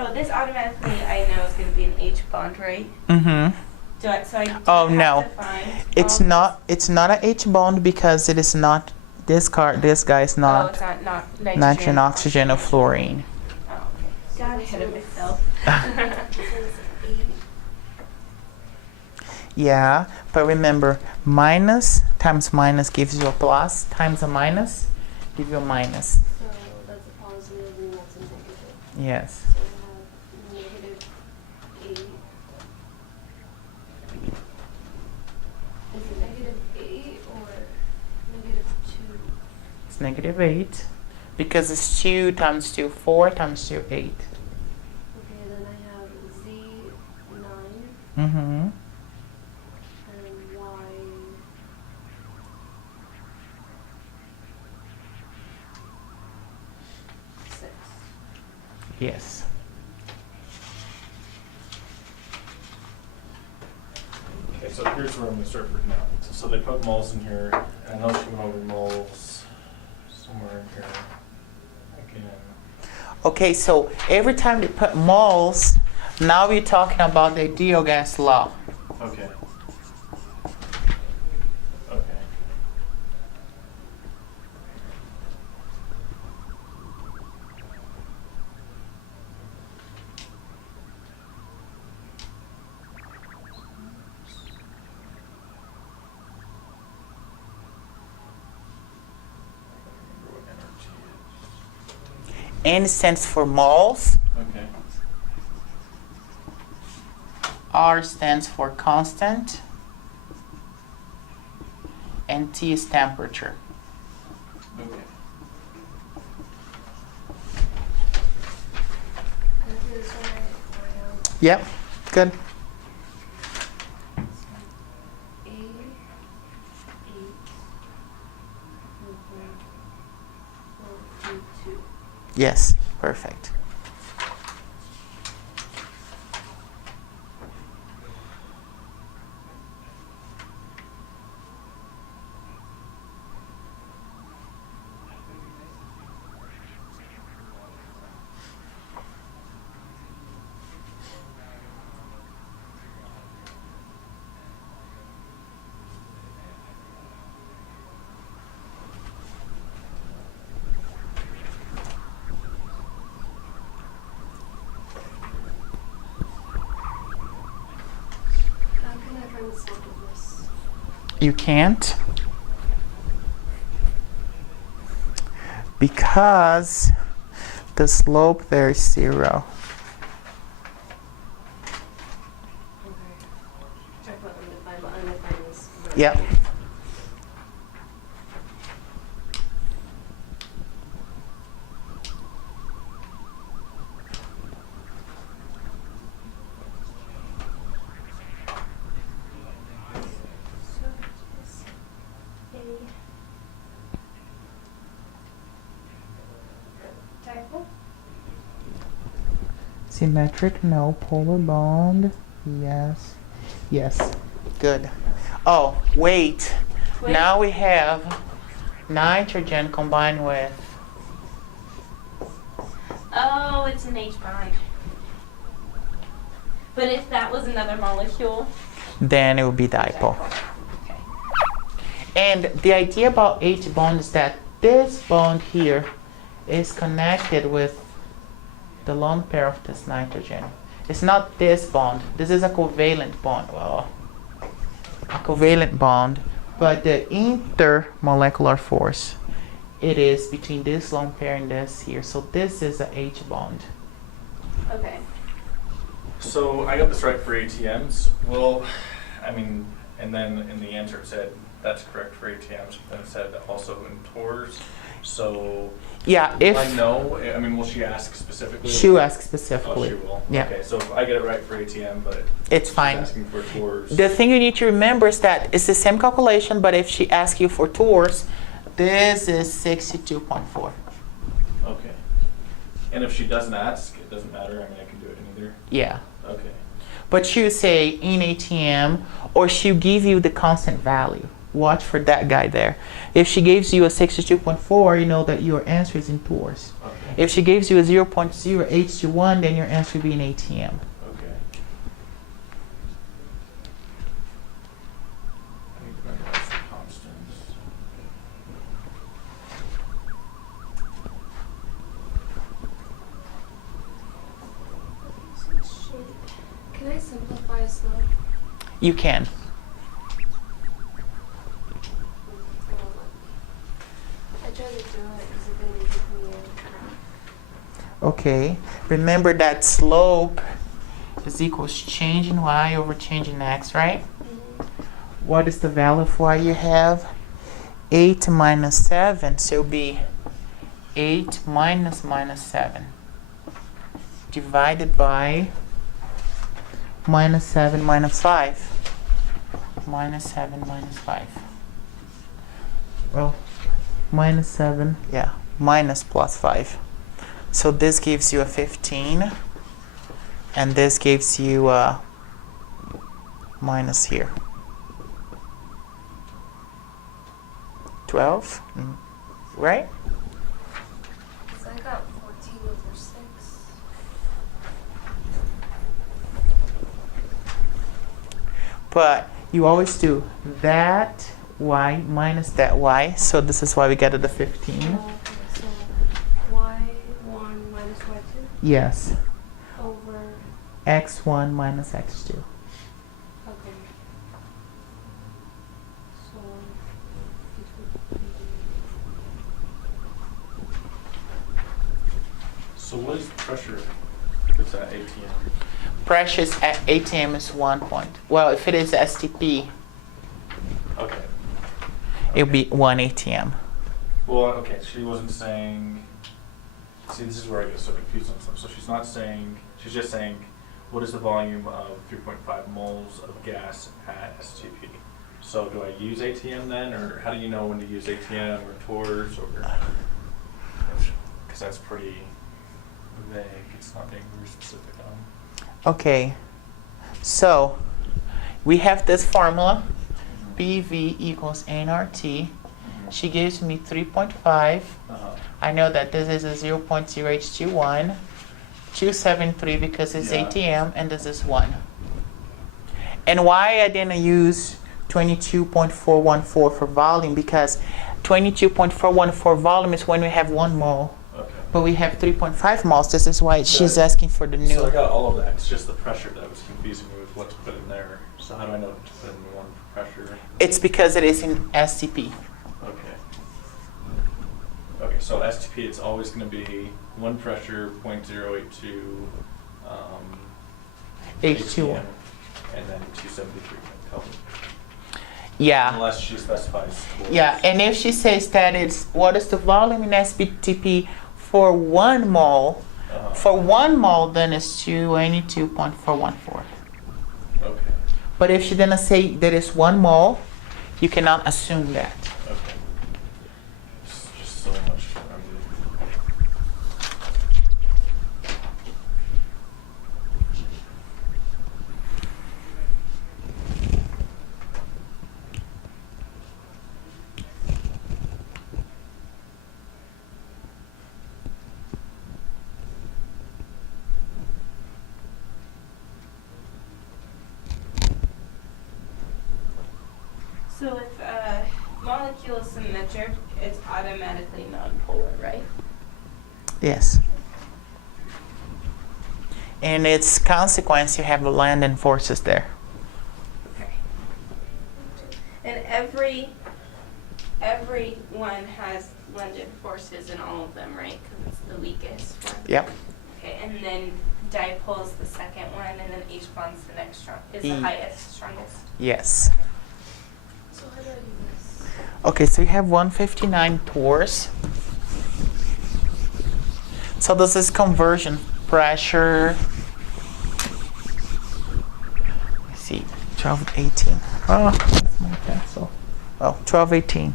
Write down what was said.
Oh, this automatically I know is going to be an H bond, right? Mm-hmm. Oh no. It's not an H bond because it is not this guy is Oh, not it's not nitrogen, oxygen, or fluorine. Oh, okay. Got ahead of myself. Yeah, but remember, minus times minus gives you a plus, times a minus gives you a minus. So that's a positive and that's a negative. Yes. So we have -8. Is it -8 or -2? It's -8 because it's 2 times 2, 4 times 2, 8. Okay, then I have Z9 Mm-hmm. and Y. Six. Yes. Okay, so here's where I'm gonna start freaking out. So they put moles in here, and I know she went over moles somewhere in here. Again. Okay, so every time they put moles, now we're talking about the ideal gas law. Okay. Okay. I don't remember what energy is. N stands for moles, Okay. R stands for constant, and T is temperature. Okay. Can I do this one right Yep, good. now? 8, 8, 2. Yes, perfect. How can I find the slope of this? You can't because the slope there is 0. Okay. Try to put undefined, but undefined is. Yep. So just a typo. Symmetric, no. Polar bond, yes. Yes, good. Oh, wait. Wait. Now we have nitrogen combined with, Oh, it's an H bond. But if that was another molecule, then it would be dipole. okay. And the idea about H bond is that this bond here is connected with the lone pair of this nitrogen. It's not this bond. This is a covalent bond. Well, a covalent bond, but the intermolecular force, it is between this lone pair and this here. So this is a H bond. Okay. So I got this right for ATMs. Well, I mean, and then in the answer it said that's correct for ATMs, but then it said also in TORs. So Yeah, will if I know? I mean, will she ask specifically? she'll ask Oh, specifically. she will. Yeah. Okay, so if I get it right for ATM, but It's she's fine. asking for TORs. The thing you need to remember is that it's the same calculation, but if she asks you for tours, this is 62.4. Okay. And if she doesn't ask, it doesn't matter. I mean, I can do it in either. Yeah. Okay. But she'll say in ATM, or she'll give you the constant value. Watch for that guy there. If she gives you a 62.4, you know that your answer is in tours. Okay. If she gives you a 0.081, then your answer would be an ATM. Okay. I need to memorize the constants. Can I simplify a slope? You can. I tried to do it because it didn't give me Okay. Remember that slope is equals change in y over change in x, right? What is the value of y you have? 8 minus 7, so it'll be 8 minus 7 divided by minus 7 minus 5. Minus 7 minus 5. Well, minus 7, yeah, minus plus 5. So this gives you a 15, and this gives you a minus here. 12, right? So I got 14 over 6. But you always do that y minus that y, so this is why we get the 15. Okay, so y1 minus y2 Yes, over, x1 minus x2. okay. So, it would be, So what is the pressure if it's at ATM? Pressure at ATM is 1 point. Well, if it is STP, Okay. it'll be 1 ATM. Well, okay, she wasn't saying, see, this is where I get so confused on stuff. So she's not saying, she's just saying, what is the volume of 3.5 moles of gas at STP? So do I use ATM then, or how do you know when to use ATM or TORS, or, because that's pretty vague, it's not being very specific on. Okay, so we have this formula, PV equals nRT. She gives me 3.5. Uh-huh. I know that this is a 0.0821, 273 because it's Yeah. ATM, and this is 1. And why I didn't use 22.414 for volume, because 22.414 volume is when we have 1 mole, Okay. but we have 3.5 moles. This is why she's Right. asking for the new. So I got all of that, it's just the pressure that was confusing me with what to put in there. So how do I know to put in one for pressure? It's because it is in STP. Okay. Okay, so STP, it's always going to be one pressure, 0.082 H2O. ATM, and then 273 Kelvin. Yeah. Unless she specifies. towards- Yeah, and if she says that it's, what is the volume in SPTP for 1 mole? Uh-huh. For 1 mole, then it's 22.414. Okay, But if she didn't say that it's 1 mole, you cannot assume that. okay. It's just so much to remember. So if a molecule is symmetric, it's automatically nonpolar, right? Yes. And its consequence, you have the landing forces there. Okay. And every one has London forces in all of them, right? Because it's the weakest one. Yep. Okay, and then dipole's the second one, and then H bond's the next strong, is the E. highest, strongest. Yes. so how do I do this? Okay, so you have 159 torrs. So this is conversion pressure. Let's see, 1218. Oh, that's my pencil. Oh, 1218.